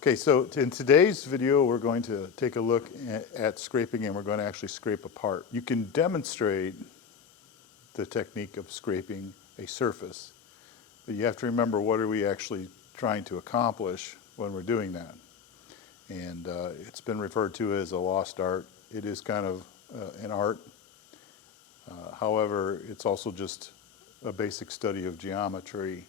Okay, so in today's video, we're going to take a look at scraping, and we're going to actually scrape a part. You can demonstrate the technique of scraping a surface, but you have to remember, what are we actually trying to accomplish when we're doing that? And it's been referred to as a lost art. It is kind of an art. However, it's also just a basic study of geometry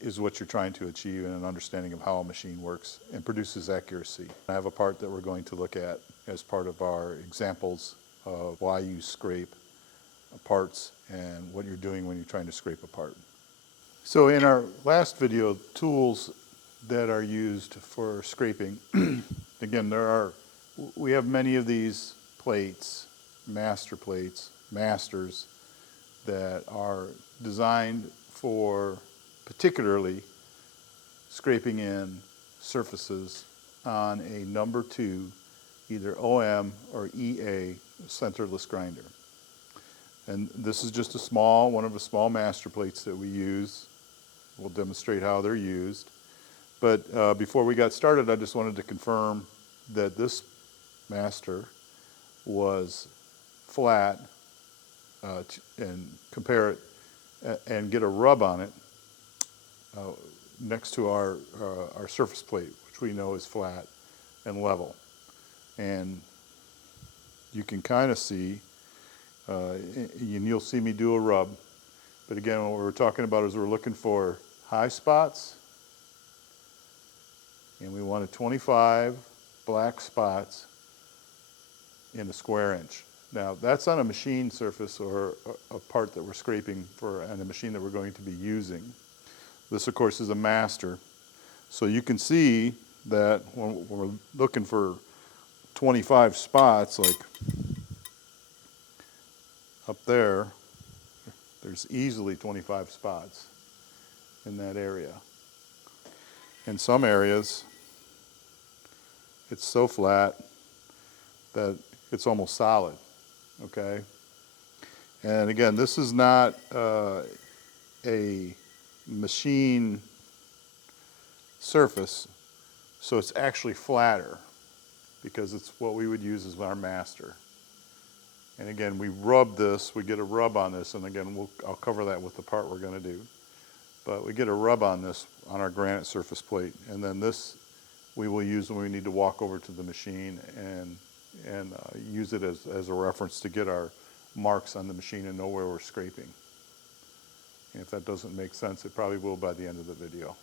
is what you're trying to achieve, and an understanding of how a machine works and produces accuracy. I have a part that we're going to look at as part of our examples of why you scrape parts and what you're doing when you're trying to scrape a part. So in our last video, tools that are used for scraping, again, we have many of these plates, master plates, masters, that are designed for particularly scraping in surfaces on a number 2, either OM or EA centerless grinder. And this is just one of the small master plates that we use. We'll demonstrate how they're used. But before we got started, I just wanted to confirm that this master was flat, and compare it and get a rub on it next to our surface plate, which we know is flat and level. And you can kind of see, and you'll see me do a rub, but again, what we're talking about is we're looking for high spots, and we want 25 black spots in a square inch. Now, that's on a machine surface or a part that we're scraping for on a machine that we're going to be using. This, of course, is a master. So you can see that when we're looking for 25 spots, like up there, there's easily 25 spots in that area. In some areas, it's so flat that it's almost solid, okay? And again, this is not a machine surface, so it's actually flatter because it's what we would use as our master. And again, we rub this, we get a rub on this, and again, I'll cover that with the part we're going to do. But we get a rub on this on our granite surface plate, and then this we will use when we need to walk over to the machine and use it as a reference to get our marks on the machine and know where we're scraping. And if that doesn't make sense, it probably will by the end of the video.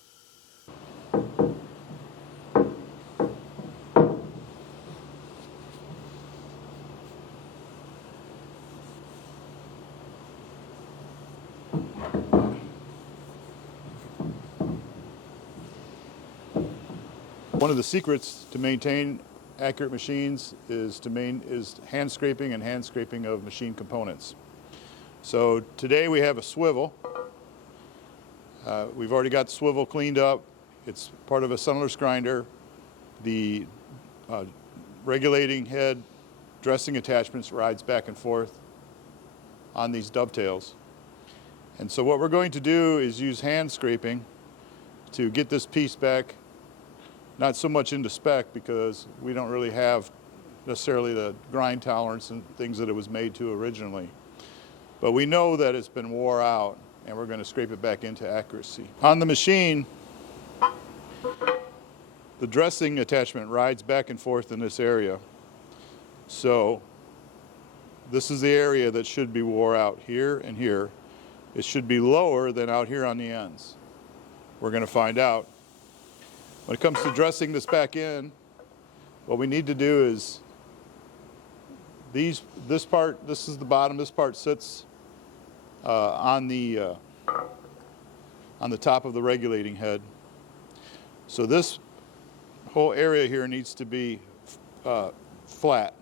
One of the secrets to maintain accurate machines is hand scraping and hand scraping of machine components. So today we have a swivel. We've already got the swivel cleaned up. It's part of a centerless grinder. The regulating head dressing attachments rides back and forth on these dovetails. And so what we're going to do is use hand scraping to get this piece back, not so much into spec because we don't really have necessarily the grind tolerance and things that it was made to originally. But we know that it's been wore out, and we're going to scrape it back into accuracy. On the machine, the dressing attachment rides back and forth in this area. So this is the area that should be wore out, here and here. It should be lower than out here on the ends. We're going to find out. When it comes to dressing this back in, what we need to do is this part, this is the bottom, this part sits on the top of the regulating head. So this whole area here needs to be flat.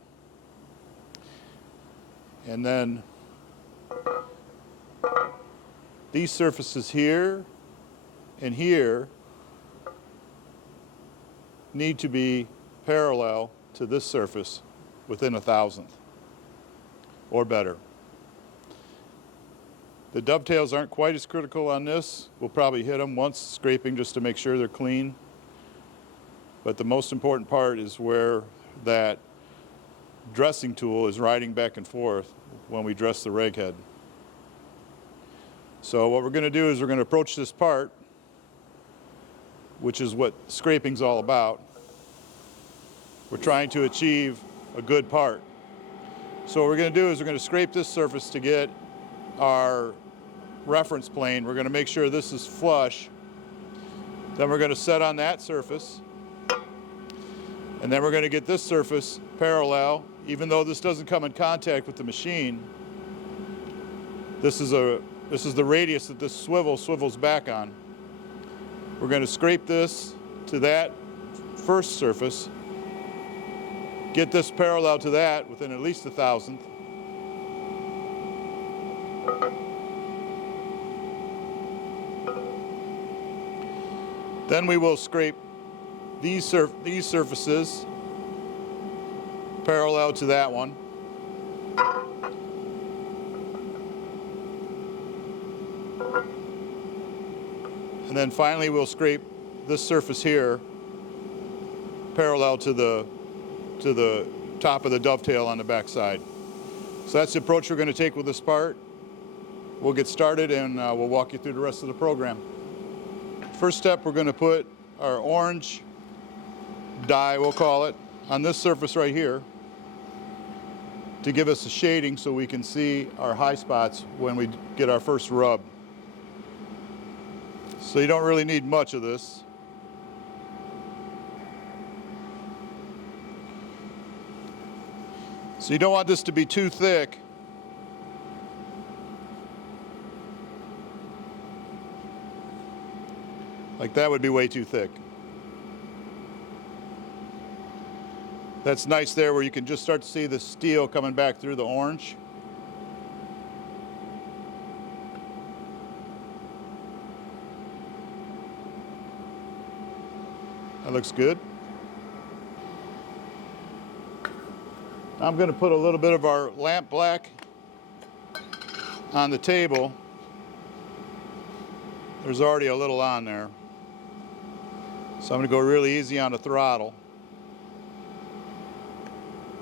And then these surfaces here and here need to be parallel to this surface within 1/1000th or better. The dovetails aren't quite as critical on this. We'll probably hit them once scraping just to make sure they're clean. But the most important part is where that dressing tool is riding back and forth when we dress the rag head. So what we're going to do is we're going to approach this part, which is what scraping's all about. We're trying to achieve a good part. So what we're going to do is we're going to scrape this surface to get our reference plane. We're going to make sure this is flush. Then we're going to set on that surface. And then we're going to get this surface parallel. Even though this doesn't come in contact with the machine, this is the radius that this swivels back on. We're going to scrape this to that first surface, get this parallel to that within at least 1,000th. Then we will scrape these surfaces parallel to that one. And then finally we'll scrape this surface here parallel to the top of the dovetail on the back side. So that's the approach we're going to take with this part. We'll get started and we'll walk you through the rest of the program. First step, we're going to put our orange dye, we'll call it, on this surface right here to give us a shading so we can see our high spots when we get our first rub. So you don't really need much of this. So you don't want this to be too thick. Like that would be way too thick. That's nice there where you can just start to see the steel coming back through the orange. That looks good. I'm going to put a little bit of our lamp black on the table. There's already a little on there. So I'm going to go really easy on the throttle.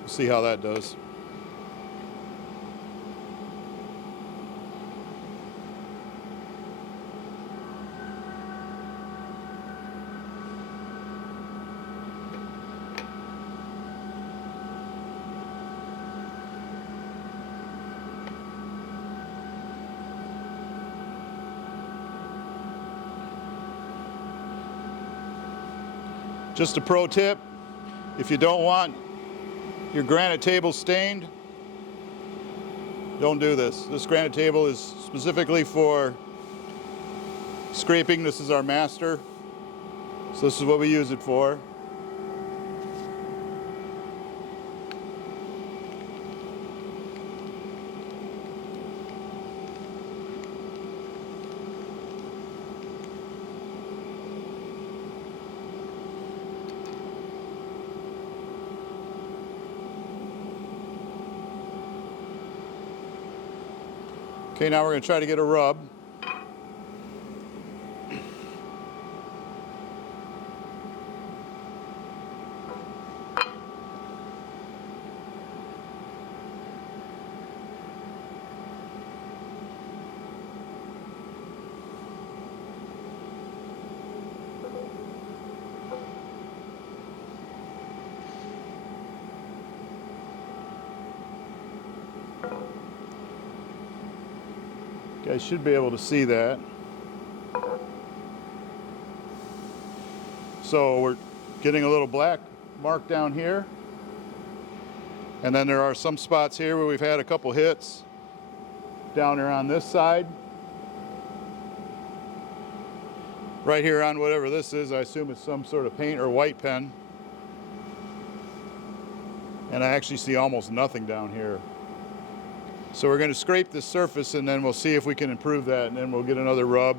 See how that does. Just a pro tip, if you don't want your granite table stained, don't do this. This granite table is specifically for scraping. This is our master. So this is what we use it for. Okay, now we're going to try to get a rub. You guys should be able to see that. So we're getting a little black mark down here. And then there are some spots here where we've had a couple hits down there on this side. Right here on whatever this is, I assume it's some sort of paint or white pen. And I actually see almost nothing down here. So we're going to scrape this surface and then we'll see if we can improve that, and then we'll get another rub,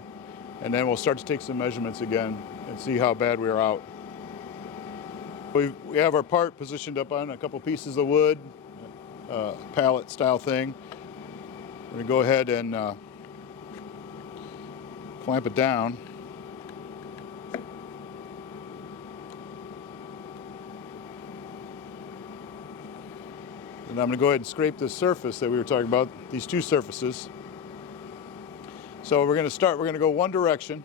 and then we'll start to take some measurements again and see how bad we are out. We have our part positioned up on a couple pieces of wood, pallet style thing. We're going to go ahead and clamp it down. And I'm going to go ahead and scrape this surface that we were talking about, these two surfaces. So we're going to go one direction.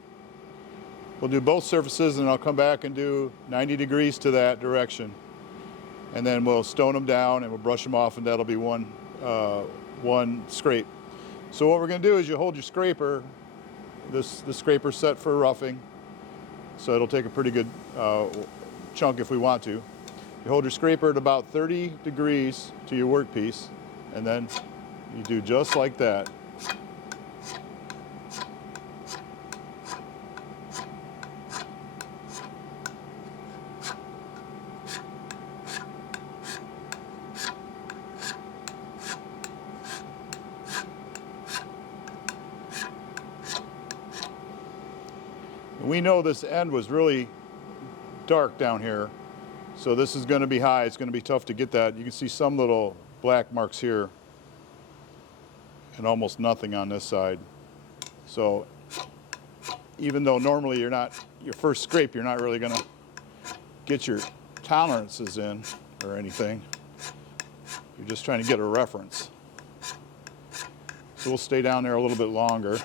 We'll do both surfaces, and I'll come back and do 90 degrees to that direction. And then we'll stone them down and we'll brush them off, and that'll be one scrape. So what we're going to do is you hold your scraper, this scraper's set for roughing, so it'll take a pretty good chunk if we want to. You hold your scraper at about 30 degrees to your workpiece, and then you do just like that. We know this end was really dark down here, so this is going to be high. It's going to be tough to get that. You can see some little black marks here and almost nothing on this side. So even though normally your first scrape, you're not really going to get your tolerances in or anything. You're just trying to get a reference. So we'll stay down there a little bit longer.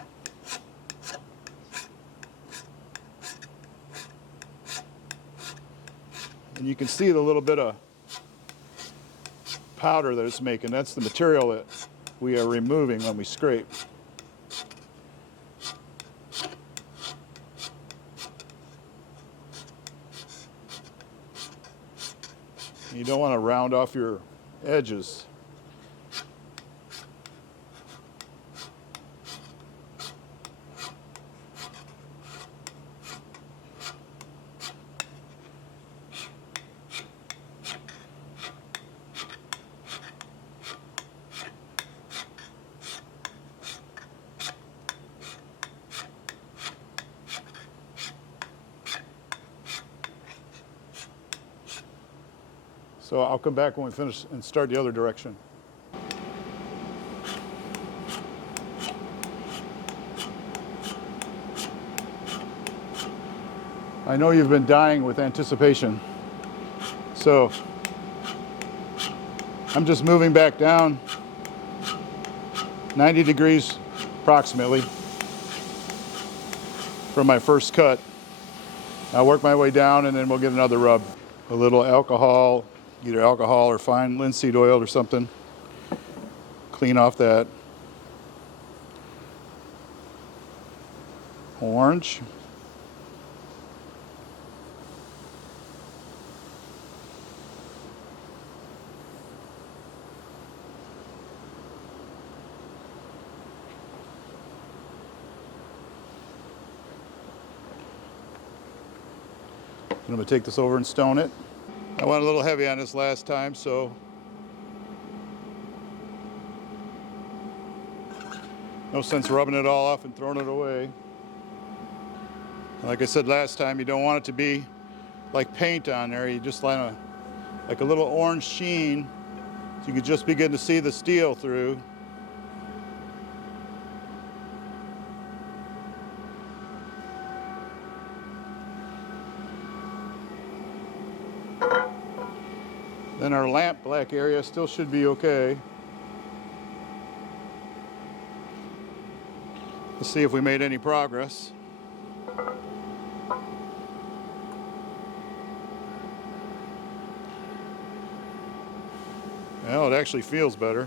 And you can see the little bit of powder that it's making. That's the material that we are removing when we scrape. You don't want to round off your edges. So I'll come back when we finish and start the other direction. I know you've been dying with anticipation. So I'm just moving back down 90 degrees approximately from my first cut. I'll work my way down and then we'll get another rub. A little alcohol, either alcohol or fine linseed oil or something. Clean off that orange. I'm going to take this over and stone it. I went a little heavy on this last time, so no sense rubbing it all off and throwing it away. Like I said last time, you don't want it to be like paint on there. You just want like a little orange sheen, so you could just begin to see the steel through. Then our lamp black area still should be okay. Let's see if we made any progress. Well, it actually feels better.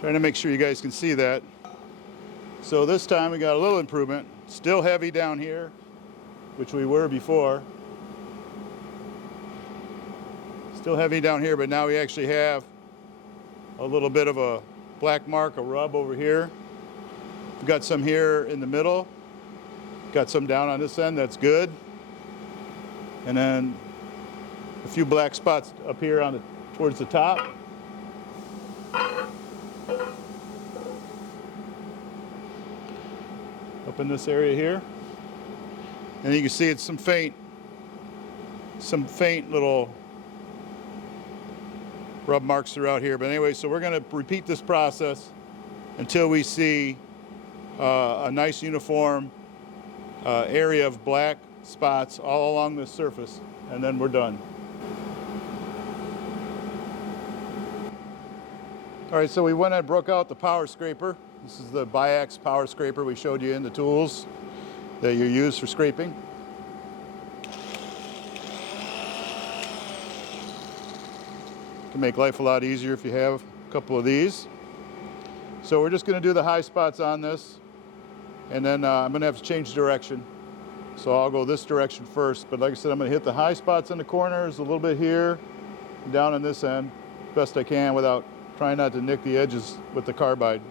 Trying to make sure you guys can see that. So this time we got a little improvement. Still heavy down here, which we were before. Still heavy down here, but now we actually have a little bit of a black mark, a rub over here. We've got some here in the middle. Got some down on this end, that's good. And then a few black spots up here on towards the top. Up in this area here. And you can see it's some faint little rub marks throughout here. But anyway, so we're going to repeat this process until we see a nice uniform area of black spots all along the surface, and then we're done. All right, so we went and broke out the power scraper. This is the Biax power scraper we showed you in the tools that you use for scraping. Can make life a lot easier if you have a couple of these. So we're just going to do the high spots on this, and then I'm going to have to change direction. So I'll go this direction first, but like I said, I'm going to hit the high spots in the corners, a little bit here, down on this end, best I can without trying not to nick the edges with the carbide.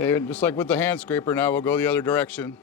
Okay, just like with the hand scraper, now we'll go the other direction.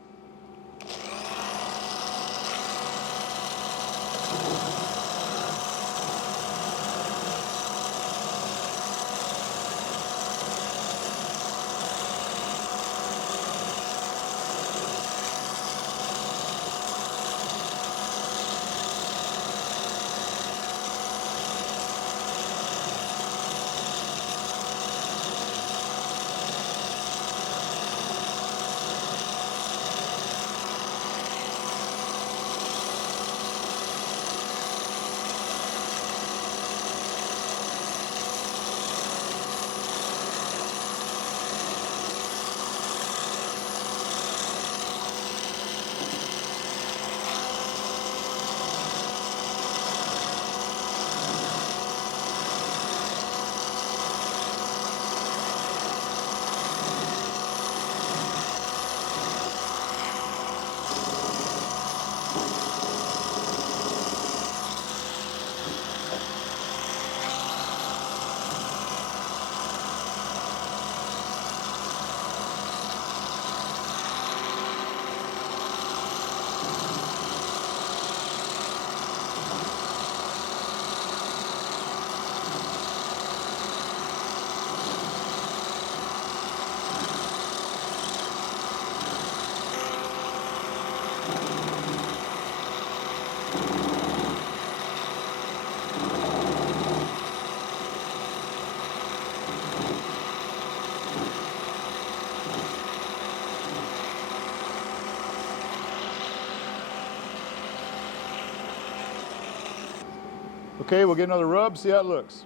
Okay, we'll get another rub, see how it looks.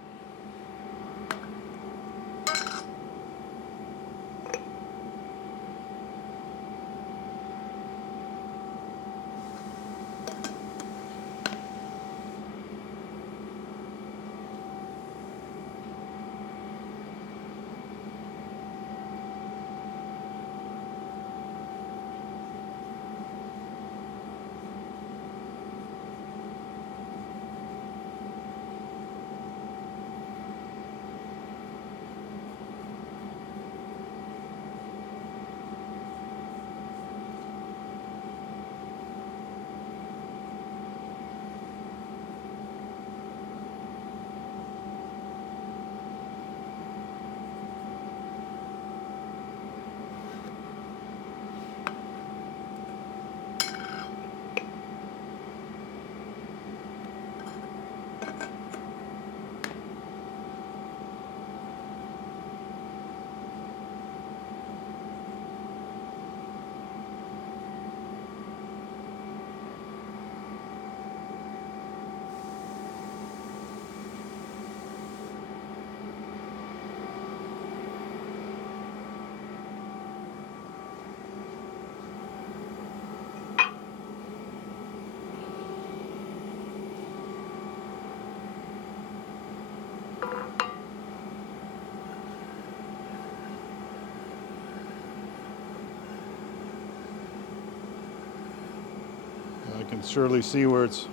I can surely see where it's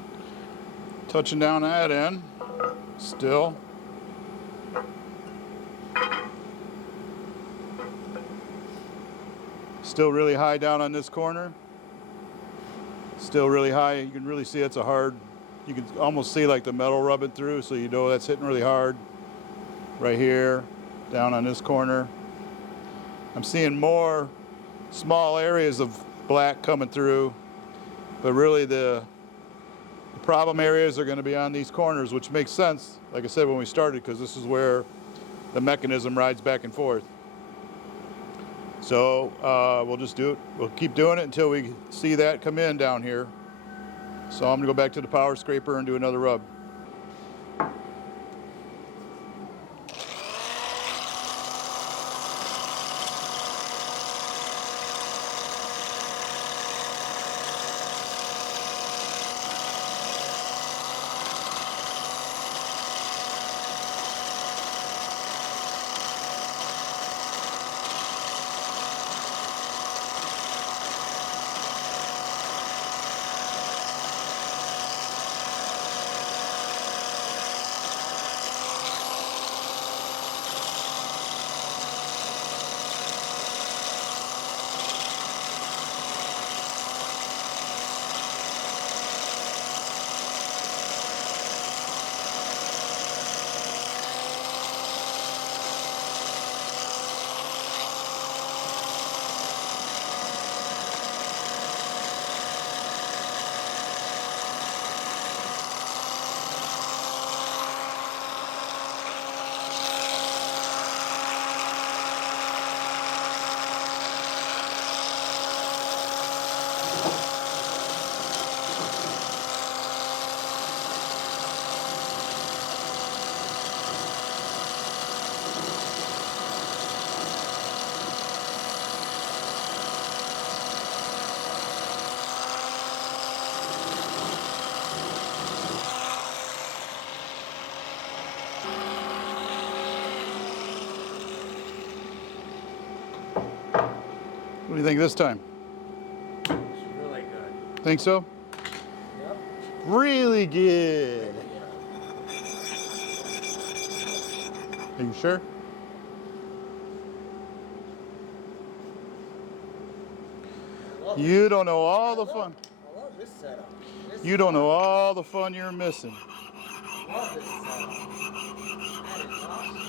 touching down that end still. Still really high down on this corner. Still really high. You can really see it's a hard, you can almost see like the metal rubbing through, so you know that's hitting really hard. Right here, down on this corner. I'm seeing more small areas of black coming through, but really the problem areas are going to be on these corners, which makes sense, like I said when we started, because this is where the mechanism rides back and forth. So we'll just do it. We'll keep doing it until we see that come in down here. So I'm going to go back to the power scraper and do another rub. What do you think this time? It's really good. Think so? Yep. Really good. Are you sure? You don't know all the fun. I love this setup. You don't know all the fun you're missing. I love this setup. That is awesome.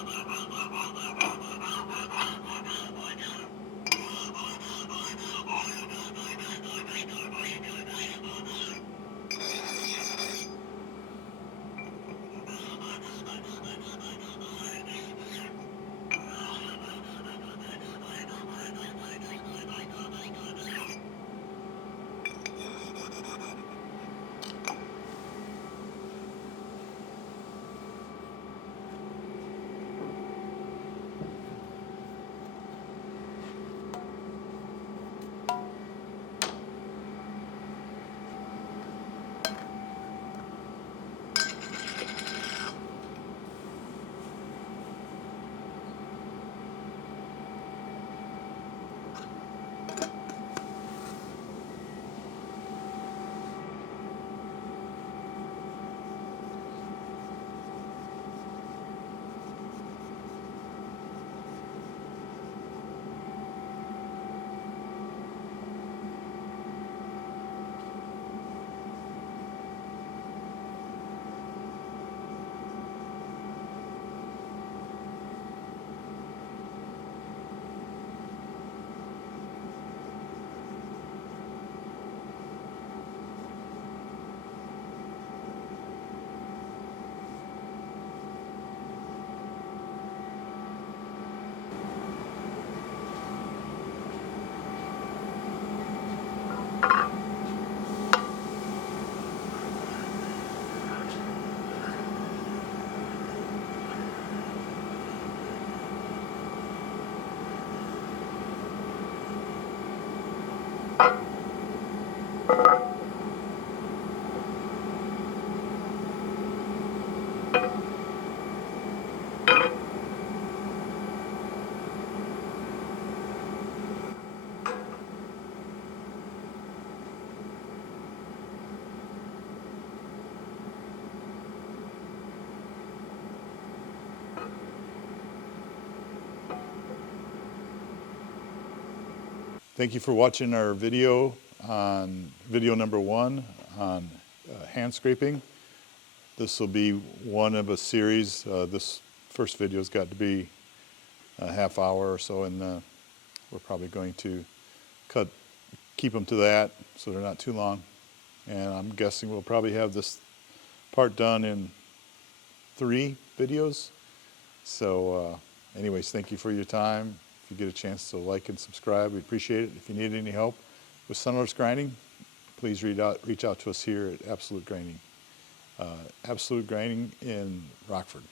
Thank you for watching our video number 1 on hand scraping. This will be one of a series. This first video's got to be a half hour or so, and we're probably going to keep them to that so they're not too long. And I'm guessing we'll probably have this part done in 3 videos. So anyways, thank you for your time. If you get a chance to like and subscribe, we appreciate it. If you need any help with sunless grinding, please reach out to us here at Absolute Grinding. Absolute Grinding in Rockford.